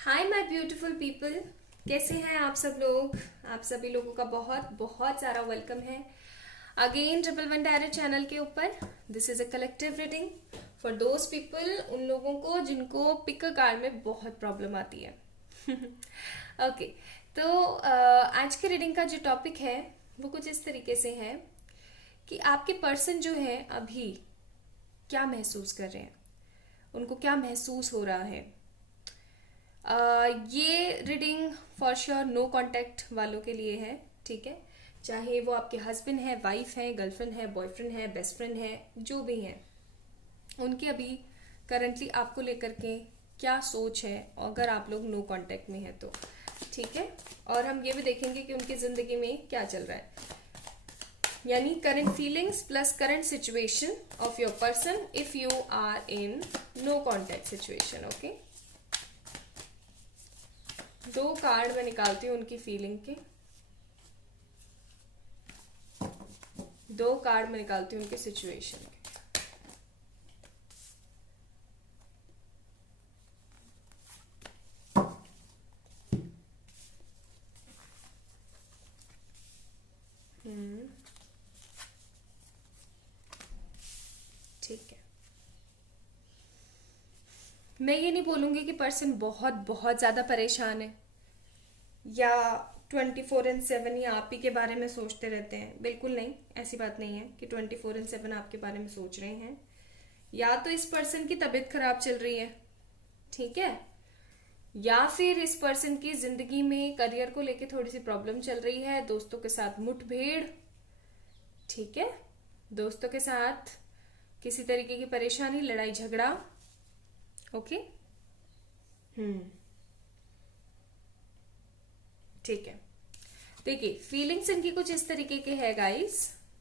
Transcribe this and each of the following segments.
Hi my beautiful people, कैसे हैं आप सब लोग। आप सभी लोगों का बहुत बहुत सारा वेलकम है again triple one tarot channel के ऊपर। This is a collective reading for those people, उन लोगों को जिनको पिक अ कार्ड में बहुत प्रॉब्लम आती है। ओके तो आज के रीडिंग का जो टॉपिक है वो कुछ इस तरीके से है कि आपके पर्सन जो है अभी क्या महसूस कर रहे हैं, उनको क्या महसूस हो रहा है। ये reading for sure no contact वालों के लिए है, ठीक है। चाहे वो आपके हस्बैंड है, वाइफ है, गर्लफ्रेंड है, बॉयफ्रेंड है, बेस्ट फ्रेंड है, जो भी है, उनकी अभी करंटली आपको लेकर के क्या सोच है, अगर आप लोग नो कांटेक्ट में है तो, ठीक है। और हम ये भी देखेंगे कि उनकी जिंदगी में क्या चल रहा है, यानी current feelings plus current situation of your person if you are in no contact situation. Okay, दो कार्ड मैं निकालती हूँ उनकी फीलिंग के, दो कार्ड मैं निकालती हूँ उनके सिचुएशन के। ठीक है, मैं ये नहीं बोलूंगी कि पर्सन बहुत बहुत ज्यादा परेशान है या 24/7 ही आप ही के बारे में सोचते रहते हैं। बिल्कुल नहीं, ऐसी बात नहीं है कि 24/7 आपके बारे में सोच रहे हैं। या तो इस पर्सन की तबीयत खराब चल रही है, ठीक है, या फिर इस पर्सन की जिंदगी में करियर को लेके थोड़ी सी प्रॉब्लम चल रही है, दोस्तों के साथ मुठभेड़, ठीक है, दोस्तों के साथ किसी तरीके की परेशानी, लड़ाई झगड़ा। ओके, ठीक है। देखिए फीलिंग्स इनकी कुछ इस तरीके के है गाइस।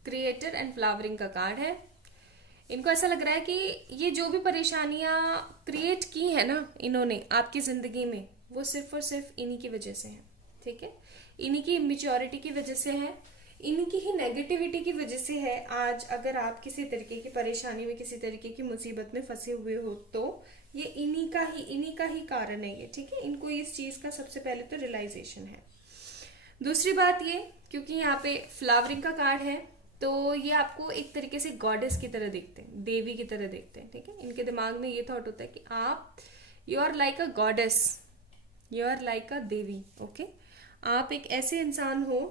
क्रिएटर एंड फ्लावरिंग का कार्ड है। इनको ऐसा लग रहा है कि ये जो भी परेशानियां क्रिएट की है ना इन्होंने आपकी जिंदगी में, वो सिर्फ और सिर्फ इन्हीं की वजह से है, ठीक है। इन्हीं की इमेच्योरिटी की वजह से है, इन्हीं की ही नेगेटिविटी की वजह से है। आज अगर आप किसी तरीके की परेशानी में, किसी तरीके की मुसीबत में फंसे हुए हो तो ये इन्हीं का ही कारण है ये, ठीक है। इनको इस चीज का सबसे पहले तो रियलाइजेशन है। दूसरी बात ये, क्योंकि यहाँ पे फ्लावरिंग का कार्ड है तो ये आपको एक तरीके से गॉडेस की तरह देखते हैं, देवी की तरह देखते हैं, ठीक है। इनके दिमाग में ये थॉट होता है कि आप, you are like a goddess, you are like a devi. Okay, आप एक ऐसे इंसान हो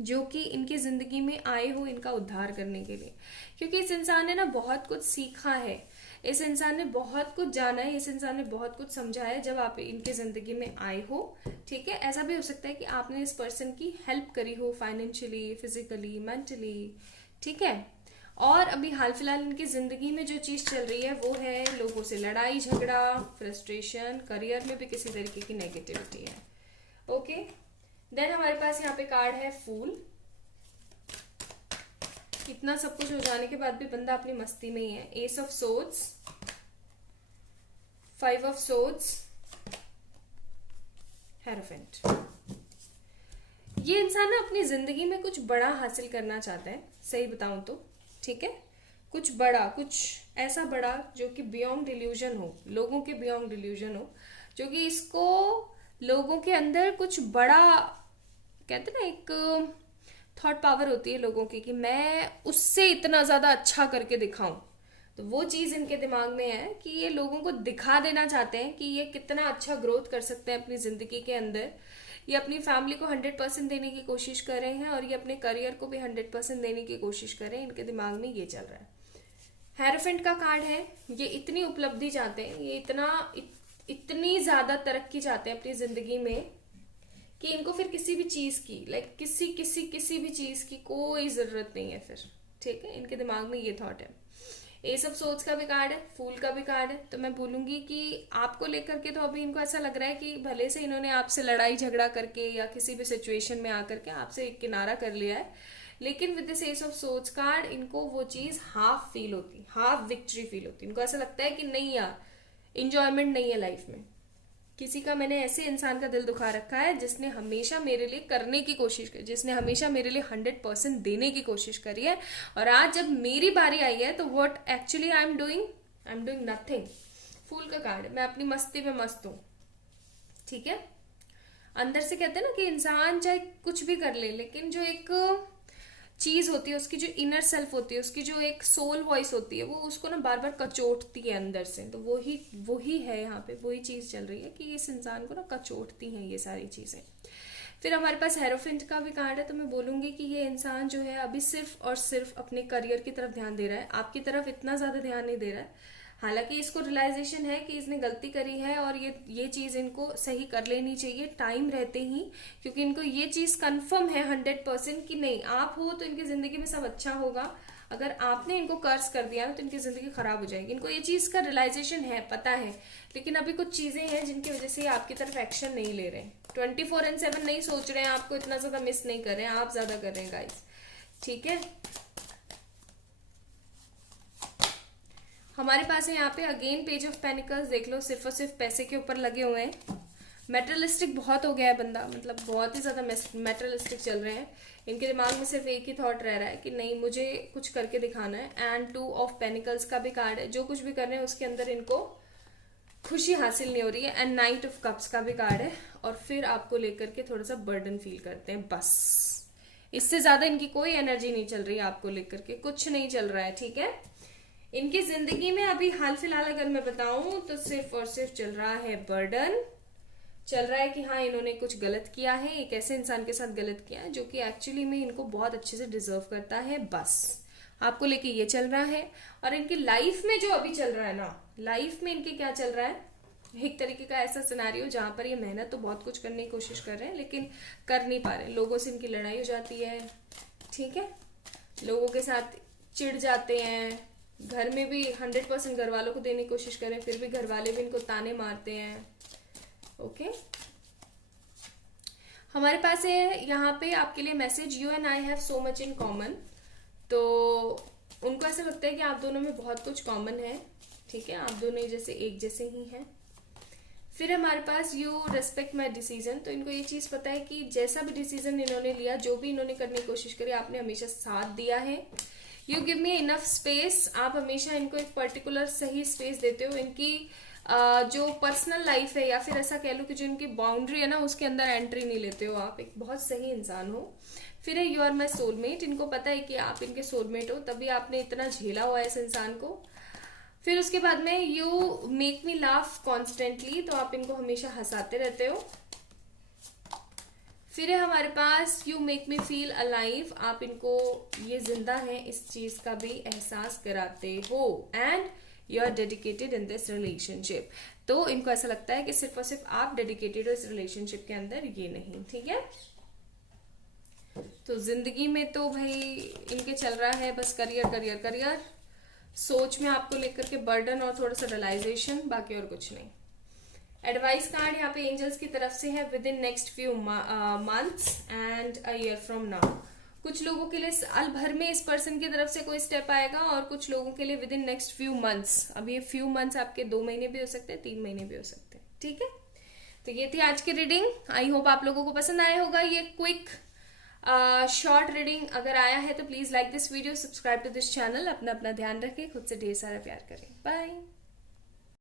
जो कि इनकी जिंदगी में आए हो इनका उद्धार करने के लिए, क्योंकि इस इंसान ने ना बहुत कुछ सीखा है, इस इंसान ने बहुत कुछ जाना है, इस इंसान ने बहुत कुछ समझा है जब आप इनके जिंदगी में आए हो, ठीक है। ऐसा भी हो सकता है कि आपने इस पर्सन की हेल्प करी हो फाइनेंशियली, फिजिकली, मेंटली, ठीक है। और अभी हाल फिलहाल इनकी जिंदगी में जो चीज चल रही है वो है लोगों से लड़ाई झगड़ा, फ्रस्ट्रेशन, करियर में भी किसी तरीके की नेगेटिविटी है। ओके, देन हमारे पास यहाँ पे कार्ड है फूल। इतना सब कुछ हो जाने के बाद भी बंदा अपनी मस्ती में ही है। S of swords, 5 of swords, hierophant. ये इंसान ना अपनी जिंदगी में कुछ बड़ा हासिल करना चाहता है, सही बताऊं तो, ठीक है। कुछ बड़ा, कुछ ऐसा बड़ा जो कि बियॉन्ड डिल्यूजन हो, लोगों के बियॉन्ड डिल्यूजन हो, जो कि इसको लोगों के अंदर कुछ बड़ा, कहते ना एक थॉट पावर होती है लोगों की कि मैं उससे इतना ज्यादा अच्छा करके दिखाऊं, तो वो चीज इनके दिमाग में है कि ये लोगों को दिखा देना चाहते हैं कि ये कितना अच्छा ग्रोथ कर सकते हैं अपनी जिंदगी के अंदर। ये अपनी फैमिली को 100% देने की कोशिश कर रहे हैं और ये अपने करियर को भी 100% देने की कोशिश कर रहे हैं। इनके दिमाग में ये चल रहा है। हेरोफेंट का कार्ड है। ये इतनी उपलब्धि चाहते हैं, ये इतनी ज्यादा तरक्की चाहते हैं अपनी जिंदगी में कि इनको फिर किसी भी चीज की, लाइक किसी भी चीज की कोई जरूरत नहीं है फिर, ठीक है। इनके दिमाग में ये थॉट है। एस ऑफ सोर्ड्स का भी कार्ड है, फूल का भी कार्ड है। तो मैं बोलूंगी कि आपको लेकर के तो अभी इनको ऐसा लग रहा है कि भले से इन्होंने आपसे लड़ाई झगड़ा करके या किसी भी सिचुएशन में आकर के आपसे एक किनारा कर लिया है, लेकिन with this S of swords card इनको वो चीज हाफ फील होती, हाफ विक्ट्री फील होती। इनको ऐसा लगता है कि नहीं यार, इंजॉयमेंट नहीं है लाइफ में। किसी का, मैंने ऐसे इंसान का दिल दुखा रखा है जिसने हमेशा मेरे लिए करने की कोशिश की, जिसने हमेशा मेरे लिए 100% देने की कोशिश करी है, और आज जब मेरी बारी आई है तो what actually I am doing nothing. फूल का कार्ड है, मैं अपनी मस्ती में मस्त हूँ, ठीक है। अंदर से कहते हैं ना कि इंसान चाहे कुछ भी कर ले, लेकिन जो एक चीज होती है, उसकी जो इनर सेल्फ होती है, उसकी जो एक सोल वॉइस होती है, वो उसको ना बार बार कचोटती है अंदर से। तो वही है यहाँ पे, वही चीज चल रही है कि इस इंसान को ना कचोटती हैं ये सारी चीजें। फिर हमारे पास हेरोफेंट का भी कार्ड है, तो मैं बोलूंगी कि ये इंसान जो है अभी सिर्फ और सिर्फ अपने करियर की तरफ ध्यान दे रहा है, आपकी तरफ इतना ज्यादा ध्यान नहीं दे रहा है। हालांकि इसको रियलाइजेशन है कि इसने गलती करी है और ये चीज इनको सही कर लेनी चाहिए टाइम रहते ही, क्योंकि इनको ये चीज कंफर्म है 100% कि नहीं, आप हो तो इनकी जिंदगी में सब अच्छा होगा, अगर आपने इनको कर्ज कर दिया तो इनकी जिंदगी खराब हो जाएगी। इनको ये चीज का रियलाइजेशन है, पता है, लेकिन अभी कुछ चीजें हैं जिनकी वजह से आपकी तरफ एक्शन नहीं ले रहे हैं। 24/7 नहीं सोच रहे हैं, आपको इतना ज्यादा मिस नहीं कर रहे हैं, आप ज्यादा कर रहे हैं गाइस, ठीक है। हमारे पास है यहाँ पे अगेन पेज ऑफ पेनिकल्स, देख लो सिर्फ और सिर्फ पैसे के ऊपर लगे हुए हैं। मेटरलिस्टिक बहुत हो गया है बंदा, मतलब बहुत ही ज्यादा मेटरलिस्टिक चल रहे हैं। इनके दिमाग में सिर्फ एक ही थॉट रह रहा है कि नहीं, मुझे कुछ करके दिखाना है। एंड 2 ऑफ पेनिकल्स का भी कार्ड है, जो कुछ भी कर रहे हैं उसके अंदर इनको खुशी हासिल नहीं हो रही है। एंड 9 ऑफ कप्स का भी कार्ड है, और फिर आपको लेकर के थोड़ा सा बर्डन फील करते हैं, बस इससे ज्यादा इनकी कोई एनर्जी नहीं चल रही है आपको लेकर के, कुछ नहीं चल रहा है, ठीक है। इनकी जिंदगी में अभी हाल फिलहाल अगर मैं बताऊं तो सिर्फ और सिर्फ चल रहा है बर्डन, चल रहा है कि हाँ इन्होंने कुछ गलत किया है, एक ऐसे इंसान के साथ गलत किया है जो कि एक्चुअली में इनको बहुत अच्छे से डिजर्व करता है, बस आपको लेके ये चल रहा है। और इनकी लाइफ में जो अभी चल रहा है ना, लाइफ में इनके क्या चल रहा है, एक तरीके का ऐसा सिनेरियो जहां पर ये मेहनत तो बहुत कुछ करने की कोशिश कर रहे हैं लेकिन कर नहीं पा रहे, लोगों से इनकी लड़ाई हो जाती है, ठीक है, लोगों के साथ चिढ़ जाते हैं, घर में भी 100% घर वालों को देने की कोशिश करें, फिर भी घर वाले भी इनको ताने मारते हैं, ओके। हमारे पास है यहाँ पे आपके लिए message, you and I have so much in common. तो उनको ऐसा लगता है कि आप दोनों में बहुत कुछ कॉमन है, ठीक है, आप दोनों जैसे एक जैसे ही हैं। फिर हमारे पास यू रेस्पेक्ट माई डिसीजन, तो इनको ये चीज पता है कि जैसा भी डिसीजन इन्होंने लिया, जो भी इन्होंने करने की कोशिश करी, आपने हमेशा साथ दिया है। You give me enough space, आप हमेशा इनको एक पर्टिकुलर सही स्पेस देते हो। इनकी जो पर्सनल लाइफ है या फिर ऐसा कह लो कि जो इनकी बाउंड्री है ना, उसके अंदर एंट्री नहीं लेते हो, आप एक बहुत सही इंसान हो। फिर है यू आर माई सोलमेट, इनको पता है कि आप इनके सोलमेट हो, तभी आपने इतना झेला हुआ है इस इंसान को। फिर उसके बाद में you make me laugh constantly, तो आप इनको हमेशा हंसाते रहते हो। फिर है हमारे पास you make me feel alive, आप इनको ये जिंदा है इस चीज का भी एहसास कराते हो। And you are dedicated in this relationship, तो इनको ऐसा लगता है कि सिर्फ और सिर्फ आप डेडिकेटेड हो इस रिलेशनशिप के अंदर, ये नहीं, ठीक है। तो जिंदगी में तो भाई इनके चल रहा है बस करियर करियर करियर, सोच में आपको लेकर के बर्डन और थोड़ा सा रियलाइजेशन, बाकी और कुछ नहीं। एडवाइस कार्ड यहाँ पे एंजल्स की तरफ से है, with in next few months and a year from now. कुछ लोगों के लिए साल भर में इस पर्सन की तरफ से कोई स्टेप आएगा, और कुछ लोगों के लिए with in next few months. अब ये फ्यू मंथ्स आपके 2 महीने भी हो सकते हैं, 3 महीने भी हो सकते हैं, ठीक है। तो ये थी आज की रीडिंग, आई होप आप लोगों को पसंद आया होगा ये क्विक शॉर्ट रीडिंग। अगर आया है तो please like this video, subscribe to this channel, अपना ध्यान रखें, खुद से ढेर सारा प्यार करें, बाय।